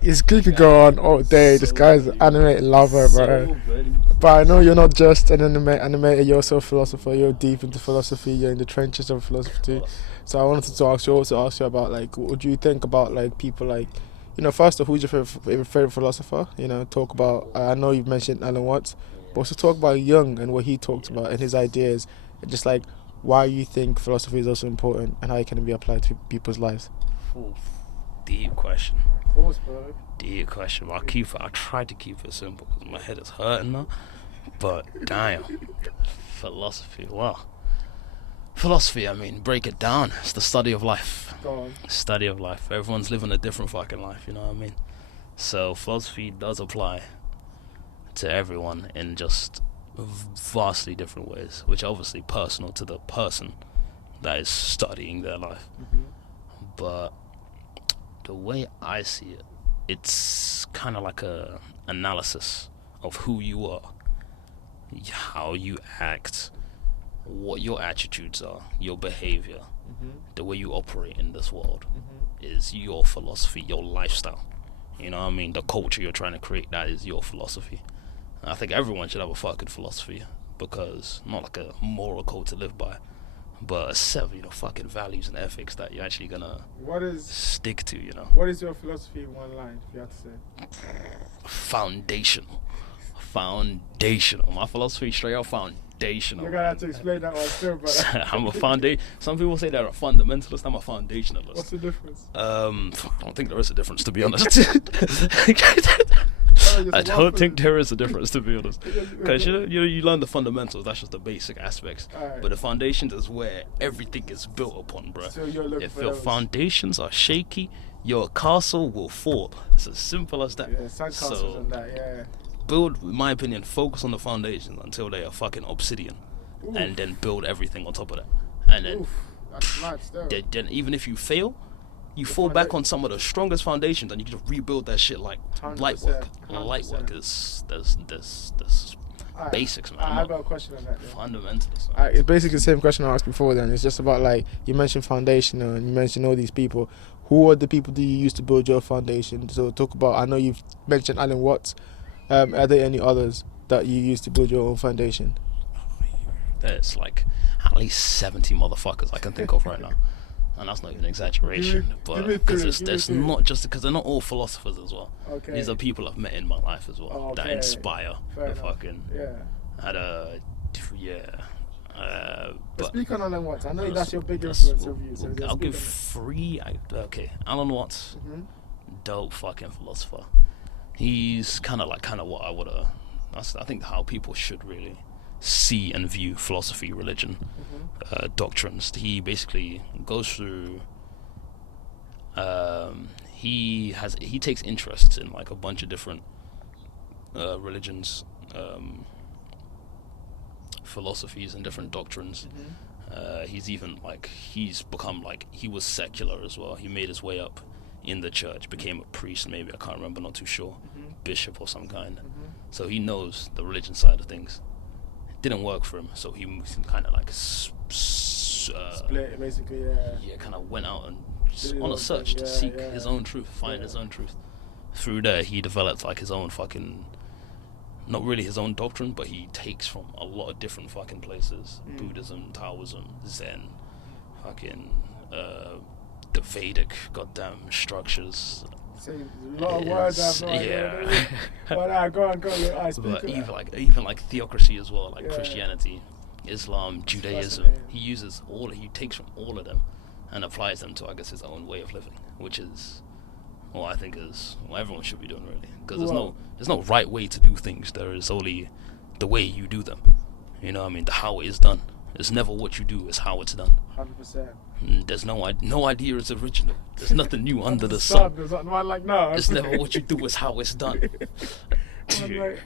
His geek could go on all day. This guy's an animated lover, bro. But I know you're not just an animator, you're also a philosopher. You're deep into philosophy. You're in the trenches of philosophy too. So I wanted to ask you about like, what do you think about like people like, first off, who's your favorite philosopher? Talk about. I know you've mentioned Alan Watts, but also talk about Jung and what he talked about and his ideas, and just like why you think philosophy is also important and how it can be applied to people's lives. Oof. Deep question. Of course, bro. Deep question. I'll try to keep it simple because my head is hurting now. But damn, philosophy. Wow. Philosophy, I mean, break it down. It's the study of life. Go on. Study of life. Everyone's living a different fucking life, you know what I mean? So philosophy does apply to everyone in just vastly different ways, which are obviously personal to the person that is studying their life. Mm-hmm. But the way I see it, it's kind of like a analysis of who you are, how you act, what your attitudes are, your behavior, the way you operate in this world is your philosophy, your lifestyle. You know what I mean? The culture you're trying to create, that is your philosophy. I think everyone should have a fucking philosophy, because not like a moral code to live by, but a set of fucking values and ethics that you're actually gonna stick to. What is your philosophy in one line, if you have to say? Foundational. My philosophy straight up foundational. You're gonna have to explain that one still, brother. I'm a foundation. Some people say they're a fundamentalist. I'm a foundationalist. What's the difference? I don't think there is a difference, to be honest. I don't think there is a difference, to be honest. Because you learn the fundamentals. That's just the basic aspects. Right. But the foundations is where everything is built upon, bro. So if your foundations are shaky, your castle will fall. It's as simple as that. Yeah, sandcastles and that. Yeah. Build, in my opinion, focus on the foundations until they are fucking obsidian. Oof. And then build everything on top of that. And then, that's mad still. Then even if you fail, you fall back on some of the strongest foundations and you can just rebuild that shit like 100%, light work. 100%. Light work is there's basics, man. I have a question on that. Fundamentals. It's basically the same question I asked before. Then it's just about like you mentioned foundational and you mentioned all these people. Who are the people that you use to build your foundation? So talk about. I know you've mentioned Alan Watts. Are there any others that you use to build your own foundation? There's like at least 70 motherfuckers I can think of right now. And that's not even an exaggeration, but because there's not just because they're not all philosophers as well. Okay. These are people I've met in my life as well Okay. that inspire. Fair The enough. fucking But speak on Alan Watts. I know that's your big that's- influence of you. So I'll give three. Alan Watts, Mm-hmm. dope fucking philosopher. He's kind of what I would. That's I think how people should really see and view philosophy, religion, doctrines. He basically goes through. He takes interest in like a bunch of different religions, philosophies, and different doctrines. He's become like he was secular as well. He made his way up in the church, became a priest, maybe, I can't remember, not too sure, bishop or some kind. So he knows the religion side of things. It didn't work for him, so he kind of like split basically. kind of went out and on a search to seek his own truth, find his own truth. Through there, he developed like his own fucking, not really his own doctrine, but he takes from a lot of different fucking places: Buddhism, Taoism, Zen, fucking the Vedic goddamn structures. So a lot of words I've not heard. But go on. But even like theocracy as well, like Christianity, Islam, Judaism. He takes from all of them and applies them to, I guess, his own way of living, which is I think is what everyone should be doing, really, because there's no right way to do things. There is only the way you do them. You know what I mean? The how it is done. It's never what you do, it's how it's done. 100%. There's no idea is original. There's nothing new under the sun. There's one like no. It's never what you do, it's how it's done.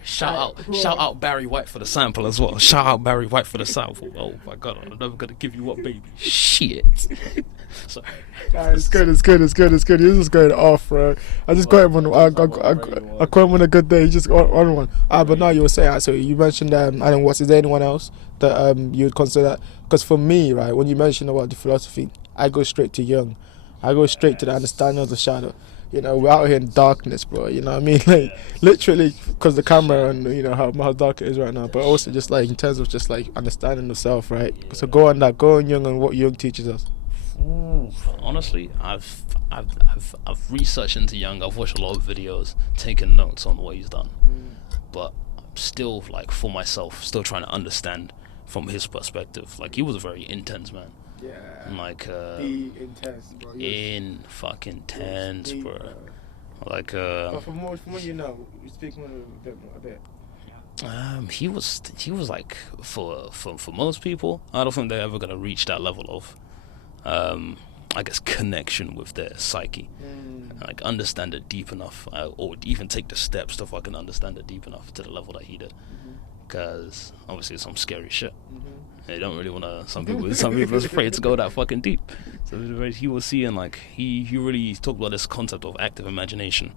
Shout out Barry White for the sample as well. Shout out Barry White for the sample. Oh my god, I'm never gonna give you up, baby. Shit. Sorry. It's good. This is going off, bro. I just got him on. I caught him on a good day. He just got on one. But now you were saying. So you mentioned Alan Watts. Is there anyone else that you would consider? Because for me, right, when you mention about the philosophy, I go straight to Jung. I go straight to the understanding of the shadow. You know, we're out here in darkness, bro. You know what I mean? Like, literally, because the camera and, you know, how dark it is right now. But also just, like, in terms of just, like, understanding the self, right? So go on Jung and what Jung teaches us. Ooh, honestly, I've researched into Jung. I've watched a lot of videos, taken notes on what he's done, but I'm still, like, for myself, still trying to understand from his perspective. Like, he was a very intense man. Yeah. And, like, intense, bro. in fucking tense, deep, bro. Like, but from what you know, you speak more a bit. he was like, for most people, I don't think they're ever gonna reach that level of I guess connection with their psyche, like understand it deep enough, or even take the steps to fucking understand it deep enough to the level that he did. Because obviously it's some scary shit. They don't really want to. Some people are afraid to go that fucking deep. So he was seeing, like, he really talked about this concept of active imagination,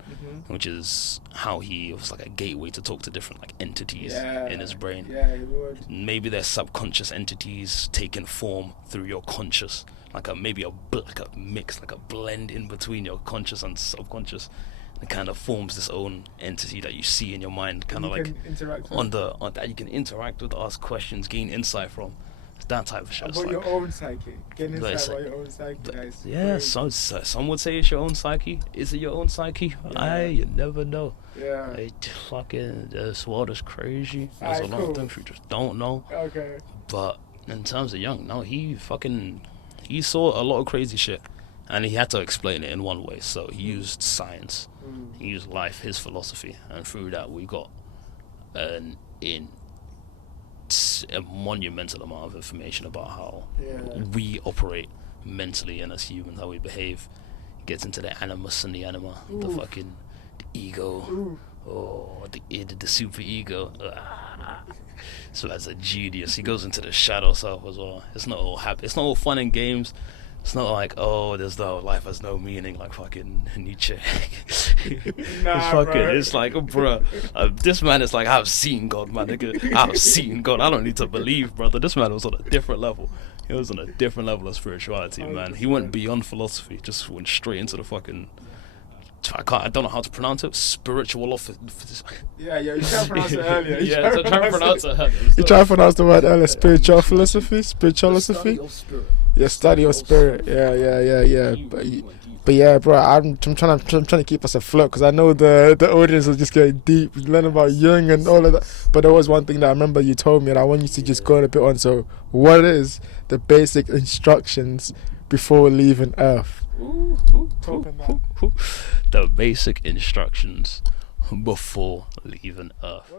which is how he was like a gateway to talk to different, like, entities in his brain. Yeah, he would. Maybe they're subconscious entities taking form through your conscious, like a mix, like a blend in between your conscious and subconscious. It kind of forms this own entity that you see in your mind, kind of like on that you can interact with, ask questions, gain insight from. It's that type of shit. About your own psyche, getting insight about your own psyche. Yeah, some would say it's your own psyche. Is it your own psyche? You never know. Yeah. This world is crazy. There's a lot of things we just don't know. Okay. But in terms of Jung, no, he saw a lot of crazy shit. And he had to explain it in one way, so he used science, he used life, his philosophy, and through that we got a monumental amount of information about how we operate mentally and as humans, how we behave. It gets into the animus and the anima, the fucking ego, the id, the super ego. So as a genius, he goes into the shadow self as well. It's not all happy. It's not all fun and games. It's not like, there's life has no meaning, like fucking Nietzsche. It's like, bro, this man is like, I've seen God, man, nigga. I've seen God. I don't need to believe, brother. This man was on a different level. He was on a different level of spirituality, man. He went beyond philosophy, just went straight into the fucking, I don't know how to pronounce it. Spiritual. Yeah, you tried to pronounce it earlier. So try to pronounce it earlier. You tried to pronounce the word earlier. Spiritual philosophy. Study of spirit. Yeah, study of spirit. Yeah. But yeah, bro, I'm trying to keep us afloat because I know the audience is just getting deep, learn about Jung and all of that. But there was one thing that I remember you told me, and I want you to just go a bit on. So, what is the basic instructions before leaving Earth? The basic instructions before leaving Earth.